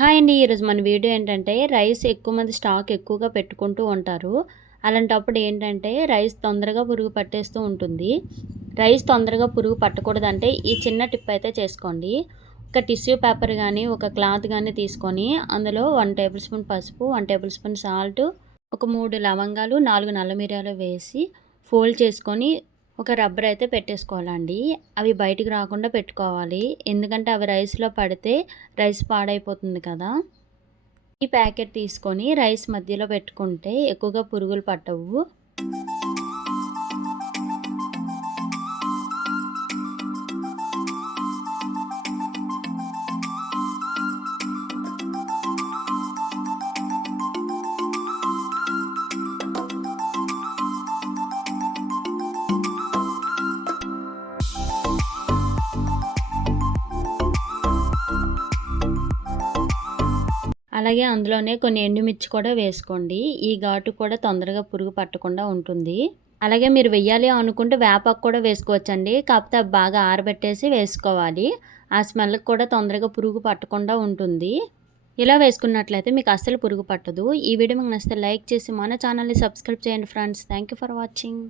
Hi అండి ఈరోజు మన వీడియో ఏంటంటే రైస్ ఎక్కువ మంది స్టాక్ ఎక్కువగా పెట్టుకుంటూ ఉంటారు. అలాంటప్పుడు ఏంటంటే రైస్ తొందరగా పురుగు పట్టేస్తూ ఉంటుంది. రైస్ తొందరగా పురుగు పట్టకూడదంటే ఈ చిన్న టిప్ అయితే చేసుకోండి. ఒక టిష్యూ పేపర్ కానీ ఒక క్లాత్ కానీ తీసుకొని అందులో వన్ టేబుల్ స్పూన్ పసుపు వన్ టేబుల్ స్పూన్ సాల్ట్ ఒక మూడు లవంగాలు నాలుగు నల్ల మిరియాలు వేసి ఫోల్డ్ చేసుకొని ఒక రబ్బర్ అయితే పెట్టేసుకోవాలండి. అవి బయటికి రాకుండా పెట్టుకోవాలి. ఎందుకంటే అవి రైస్లో పడితే రైస్ పాడైపోతుంది కదా. ఈ ప్యాకెట్ తీసుకొని రైస్ మధ్యలో పెట్టుకుంటే ఎక్కువగా పురుగులు పట్టవు. అలాగే అందులోనే కొన్ని ఎండుమిర్చి కూడా వేసుకోండి. ఈ ఘాటు కూడా తొందరగా పురుగు పట్టకుండా ఉంటుంది. అలాగే మీరు వెయ్యాలి అనుకుంటే వేపాకు కూడా వేసుకోవచ్చండి. కాకపోతే అవి బాగా ఆరబెట్టేసి వేసుకోవాలి. ఆ స్మెల్కి కూడా తొందరగా పురుగు పట్టకుండా ఉంటుంది. ఇలా వేసుకున్నట్లయితే మీకు అస్సలు పురుగు పట్టదు. ఈ వీడియో మీకు నచ్చితే లైక్ చేసి మన ఛానల్ని సబ్స్క్రైబ్ చేయండి friends. Thank you for watching.